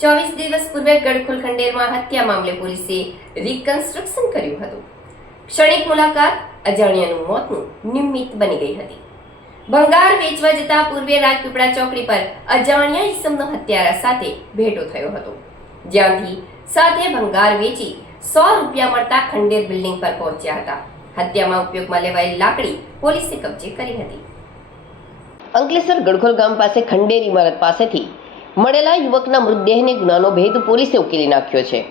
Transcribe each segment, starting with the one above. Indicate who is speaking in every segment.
Speaker 1: ચોવીસ દિવસ પૂર્વે ગડખોલ ખંડેરમાં હત્યા મામલે પોલીસે રિકન્સ્ટ્રક્શન કર્યું હતું. ક્ષણિક મુલાકાત અજાણ્યાનું મોતનું નિમિત્ત બની ગઈ હતી. ભંગાર વેચવા જતા પૂર્વે રાજપીપળા ચોકડી પર અજાણ્યા ઈસમનો હત્યારા સાથે ભેટો થયો હતો. જ્યાંથી સાથે ભંગાર વેચી સો રૂપિયા મળતા ખંડેર બિલ્ડિંગ પર પહોંચ્યા હતા. હત્યામાં ઉપયોગમાં લેવાયેલ લાકડી પોલીસે કબજે કરી હતી. અંકલેશ્વર ગડખોલ ગામ પાસે ખંડેર ઇમારત પાસેથી મળેલા યુવકના મૃતદેહને ગુનાનો ભેદ પોલીસે ઉકેલી નાખ્યો છે.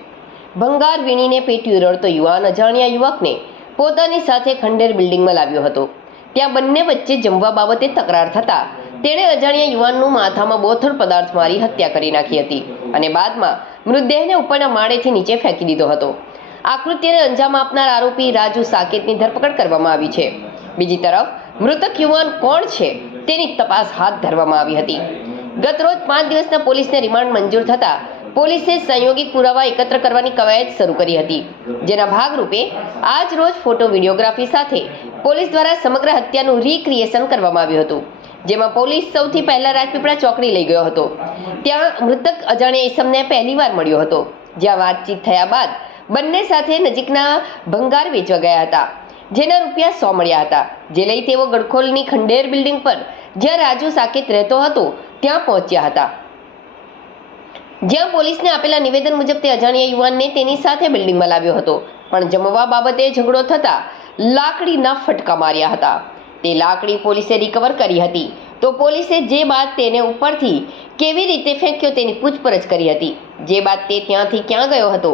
Speaker 1: ભંગાર વીણીને પેટ્યું રડતો યુવાન અજાણ્યા યુવકને પોતાની સાથે ખંડેર બિલ્ડિંગમાં લાવ્યો હતો. ત્યાં બંને વચ્ચે જમવા બાબતે તકરાર થતા તેણે અજાણ્યા યુવાનનું માથામાં બોથડ પદાર્થ મારી હત્યા કરી નાખી હતી અને બાદમાં મૃતદેહને ઉપરના માળેથી નીચે ફેંકી દીધો હતો. આ કૃત્યને અંજામ આપનાર આરોપી રાજુ સાકેતની ધરપકડ કરવામાં આવી છે. બીજી તરફ, મૃતક યુવાન કોણ છે તેની તપાસ હાથ ધરવામાં આવી હતી. ગત રોજ પાંચ દિવસના પોલીસને રિમાન્ડ મંજૂર થતા પોલીસે સંયોગિક પુરાવા એકત્ર કરવાની કવાયત શરૂ કરી હતી. જેના ભાગરૂપે આજ રોજ ફોટો વિડીયોગ્રાફી સાથે પોલીસ દ્વારા સમગ્ર હત્યાનું રીક્રિએશન કરવામાં આવ્યું હતું, જેમાં પોલીસ સૌથી પહેલા રાજપીપળા ચોકડી લઈ ગયો હતો. ત્યાં મૃતક અજાણ્યા ઈસમને પહેલીવાર મળ્યો હતો, જ્યાં વાતચીત થયા બાદ બંને સાથે નજીકના ભંગાર વેચવા ગયા હતા, જેના રૂપિયા સો મળ્યા હતા, જે લઈ તેઓ ગડખોલની ખંડેર બિલ્ડિંગ પર જ્યાં રાજુ સાકેત રહેતો હતો ત્યાં પહોંચ્યા હતા. જ્યાં પોલીસને આપેલા નિવેદન મુજબ તે અજાણ્યા યુવાનને તેની સાથે બિલ્ડિંગમાં લાવ્યો હતો, પણ જમવા બાબતે ઝઘડો થતા લાકડીના ફટકા માર્યા હતા. તે લાકડી પોલીસે રિકવર કરી હતી. તો પોલીસે જે બાદ તેને ઉપરથી કેવી રીતે ફેંક્યો તેની પૂછપરછ કરી હતી. જે બાદ તે ત્યાંથી ક્યાં ગયો હતો